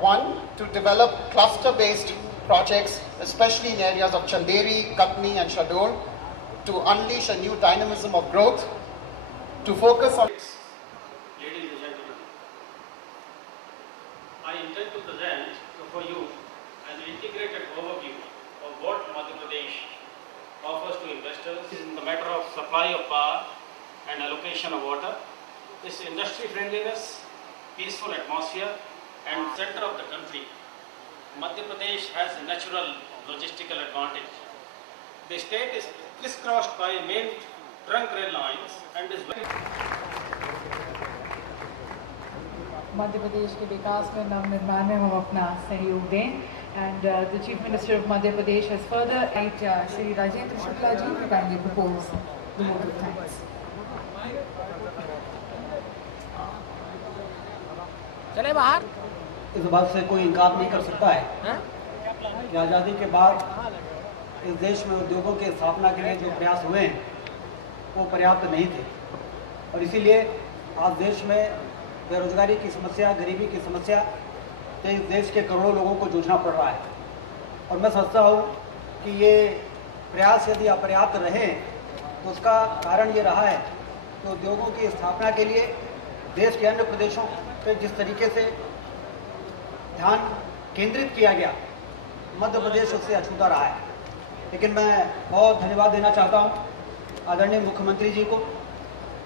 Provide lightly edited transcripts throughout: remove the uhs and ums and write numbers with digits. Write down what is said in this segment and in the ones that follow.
One, to develop cluster-based projects, especially in areas of Chanderi, Katni and Shahdool, to unleash a new dynamism of growth, to focus on... Ladies and gentlemen, I intend to present for you an integrated overview of what Madhya Pradesh offers to investors in the matter of supply of power and allocation of water, its industry friendliness, peaceful atmosphere and center of the country. Madhya Pradesh has a natural logistical advantage. The state is crisscrossed by main trunk rail lines and is very Madhya Pradesh के विकास में नवनिर्माण में हम अपना सहयोग दें and the Chief Minister of Madhya Pradesh has further asked Shri Rajendra Shukla ji to kindly propose the vote of thanks. चले बाहर। इस बात से कोई इनकार नहीं कर सकता है कि आज़ादी के बाद इस देश में उद्योगों की स्थापना के लिए जो प्रयास हुए हैं वो पर्याप्त नहीं थे और इसीलिए आज देश में बेरोजगारी की समस्या, गरीबी की समस्या से इस देश के करोड़ों लोगों को जूझना पड़ रहा है। और मैं समझता हूँ कि ये प्रयास यदि अपर्याप्त रहे तो उसका कारण ये रहा है कि उद्योगों की स्थापना के लिए देश के अन्य प्रदेशों पर जिस तरीके से ध्यान केंद्रित किया गया, मध्य प्रदेश उससे अछूता रहा है। लेकिन मैं बहुत धन्यवाद देना चाहता हूँ आदरणीय मुख्यमंत्री जी को,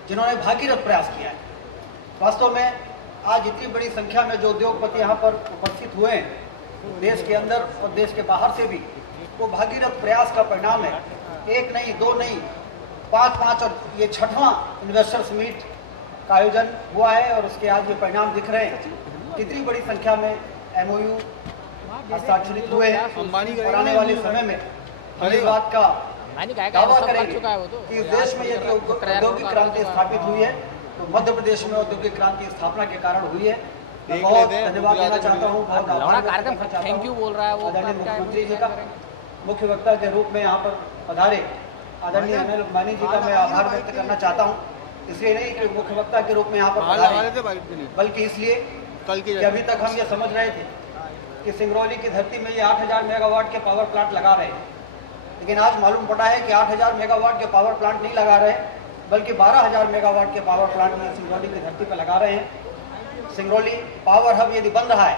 जिन्होंने भागीरथ प्रयास किया है। वास्तव में आज इतनी बड़ी संख्या में जो उद्योगपति यहाँ पर उपस्थित हुए हैं, देश के अंदर और देश के बाहर से भी, वो भागीरथ प्रयास का परिणाम है। एक नहीं, दो नहीं, पाँच और ये 6वां इन्वेस्टर्स मीट का आयोजन हुआ है और उसके आज ये परिणाम दिख रहे हैं। कितनी बड़ी संख्या में MOU हस्ताक्षरित हुए हैं और आने वाले समय में हम इस बात का दावा करेंगे कि देश में यदि औद्योगिक क्रांति स्थापित हुई है तो मध्य प्रदेश में औद्योगिक क्रांति स्थापना के कारण हुई है। मैं बहुत धन्यवाद देना चाहता हूँ, बहुत आभार व्यक्त करना चाहता हूँ। थैंक यू बोल रहा है वो आदरणीय मुख्यमंत्री जी का मुख्य वक्ता के रूप में यहाँ पर पधारे आदरणीय अनिल अंबानी जी का मैं आभार व्यक्त करना चाहता हूँ। इसलिए नहीं कि मुख्य वक्ता के रूप में यहाँ पर पधारे, बल्कि इसलिए कि अभी तक हम ये समझ रहे थे कि सिंगरौली की धरती में ये 8000 मेगावाट के पावर प्लांट लगा रहे हैं, लेकिन आज मालूम पड़ा है कि 8000 मेगावाट के पावर प्लांट नहीं लगा रहे, बल्कि 12000 मेगावाट के पावर प्लांट में सिंगरौली की धरती पर लगा रहे हैं। सिंगरौली पावर हब यदि बन रहा है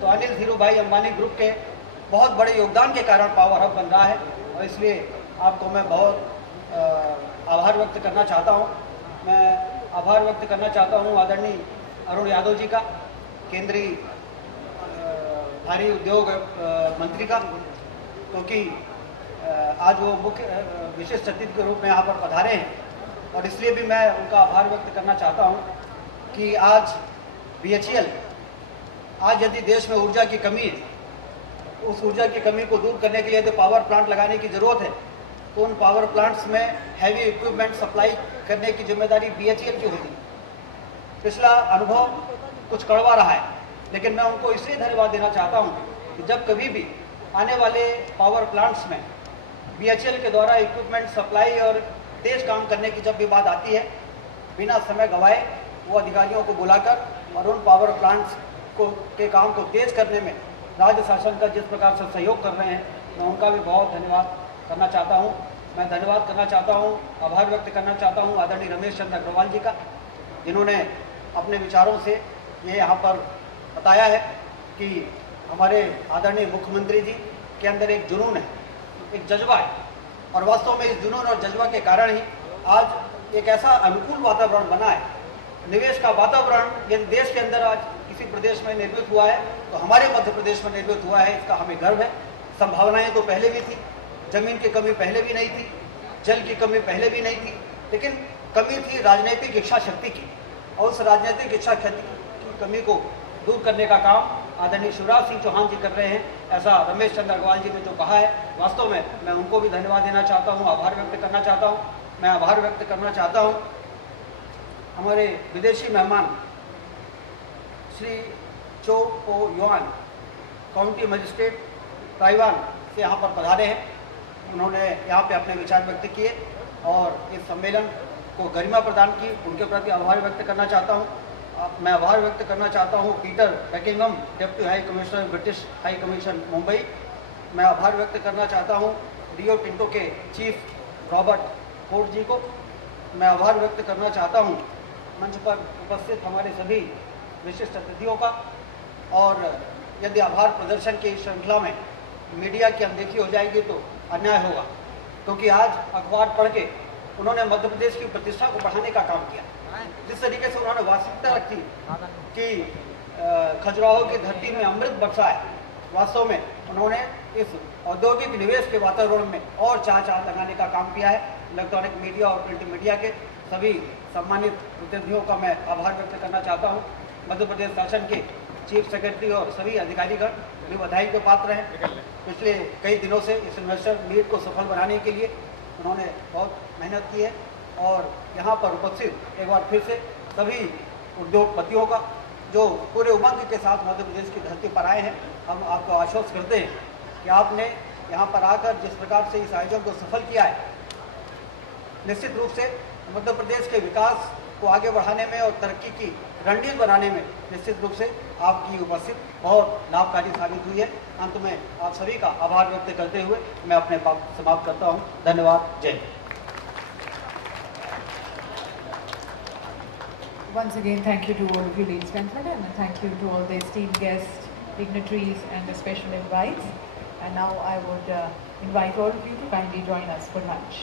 तो अनिल धीरूभाई अंबानी ग्रुप के बहुत बड़े योगदान के कारण पावर हब बन रहा है और इसलिए आपको मैं बहुत आभार व्यक्त करना चाहता हूँ। मैं आभार व्यक्त करना चाहता हूँ आदरणीय अरुण यादव जी का, केंद्रीय भारी उद्योग मंत्री का, क्योंकि आज वो मुख्य विशेष अतिथि के रूप में यहाँ पर पधारे हैं और इसलिए भी मैं उनका आभार व्यक्त करना चाहता हूँ कि आज BHEL, आज यदि देश में ऊर्जा की कमी है, उस ऊर्जा की कमी को दूर करने के लिए यदि पावर प्लांट लगाने की ज़रूरत है तो उन पावर प्लांट्स में हैवी इक्विपमेंट सप्लाई करने की जिम्मेदारी BHEL की होती है। पिछला अनुभव कुछ कड़वा रहा है, लेकिन मैं उनको इसलिए धन्यवाद देना चाहता हूँ कि जब कभी भी आने वाले पावर प्लांट्स में BHEL के द्वारा इक्विपमेंट सप्लाई और तेज काम करने की जब भी बात आती है, बिना समय गंवाए वो अधिकारियों को बुलाकर और उन पावर प्लांट्स के काम को तेज करने में राज्य शासन का जिस प्रकार से सहयोग कर रहे हैं, मैं उनका भी बहुत धन्यवाद करना चाहता हूँ। मैं धन्यवाद करना चाहता हूँ, आभार व्यक्त करना चाहता हूँ आदरणीय रमेश चंद्र अग्रवाल जी का, जिन्होंने अपने विचारों से ये यहाँ पर बताया है कि हमारे आदरणीय मुख्यमंत्री जी के अंदर एक जुनून है, एक जज्बा है और वास्तव में इस जुनून और जज्बा के कारण ही आज एक ऐसा अनुकूल वातावरण बना है। निवेश का वातावरण यदि देश के अंदर आज किसी प्रदेश में निर्मित हुआ है तो हमारे मध्य प्रदेश में निर्मित हुआ है, इसका हमें गर्व है। संभावनाएं तो पहले भी थी, जमीन की कमी पहले भी नहीं थी, जल की कमी पहले भी नहीं थी, लेकिन कमी थी राजनीतिक इच्छा शक्ति की और उस राजनीतिक इच्छा शक्ति की कमी को दूर करने का काम आदरणीय शिवराज सिंह चौहान जी कर रहे हैं। ऐसा रमेश चंद्र अग्रवाल जी ने जो कहा है, वास्तव में मैं उनको भी धन्यवाद देना चाहता हूँ, आभार व्यक्त करना चाहता हूँ। मैं आभार व्यक्त करना चाहता हूँ हमारे विदेशी मेहमान श्री चो ओ युआन, काउंटी मजिस्ट्रेट ताइवान से यहाँ पर पधारे हैं। उन्होंने यहाँ पे अपने विचार व्यक्त किए और इस सम्मेलन को गरिमा प्रदान की, उनके प्रति आभार व्यक्त करना चाहता हूँ। मैं आभार व्यक्त करना चाहता हूँ Peter Beckingham, deputy high commissioner British high commission Mumbai. मैं आभार व्यक्त करना चाहता हूँ रियो टिंटो के चीफ रॉबर्ट फोर्ड जी को। मैं आभार व्यक्त करना चाहता हूँ मंच पर उपस्थित हमारे सभी विशिष्ट अतिथियों का। और यदि आभार प्रदर्शन की श्रृंखला में मीडिया की अनदेखी हो जाएगी तो अन्याय होगा, क्योंकि आज अखबार पढ़ के उन्होंने मध्य प्रदेश की प्रतिष्ठा को बढ़ाने का काम किया। जिस तरीके से उन्होंने वास्तविकता रखी कि खजुराहो की धरती में अमृत बरसा है, वास्तव में उन्होंने इस औद्योगिक निवेश के वातावरण में और चार लगाने का काम किया है। इलेक्ट्रॉनिक मीडिया और प्रिंट मीडिया के सभी सम्मानित प्रतिनिधियों का मैं आभार व्यक्त करना चाहता हूँ। मध्य प्रदेश शासन के चीफ सेक्रेटरी और सभी अधिकारीगण भी बधाई के पात्र हैं। पिछले कई दिनों से इस इन्वेस्टर मीट को सफल बनाने के लिए उन्होंने बहुत मेहनत की है। और यहाँ पर उपस्थित एक बार फिर से सभी उद्योगपतियों का जो पूरे उमंग के साथ मध्य प्रदेश की धरती पर आए हैं, हम आपको आश्वस्त करते हैं कि आपने यहाँ पर आकर जिस प्रकार से इस आयोजन को सफल किया है, निश्चित रूप से मध्य प्रदेश के विकास को आगे बढ़ाने में और तरक्की की रणनीति बनाने में निश्चित रूप से आपकी उपस्थिति बहुत लाभकारी साबित हुई है। अंत में आप सभी का आभार व्यक्त करते हुए मैं अपने बात समाप्त करता हूँ। धन्यवाद। जय Hind. Once again, thank you to all of you, ladies and gentlemen, and thank you to all the esteemed guests, dignitaries, and the special invites. And now I would invite all of you to kindly join us for lunch.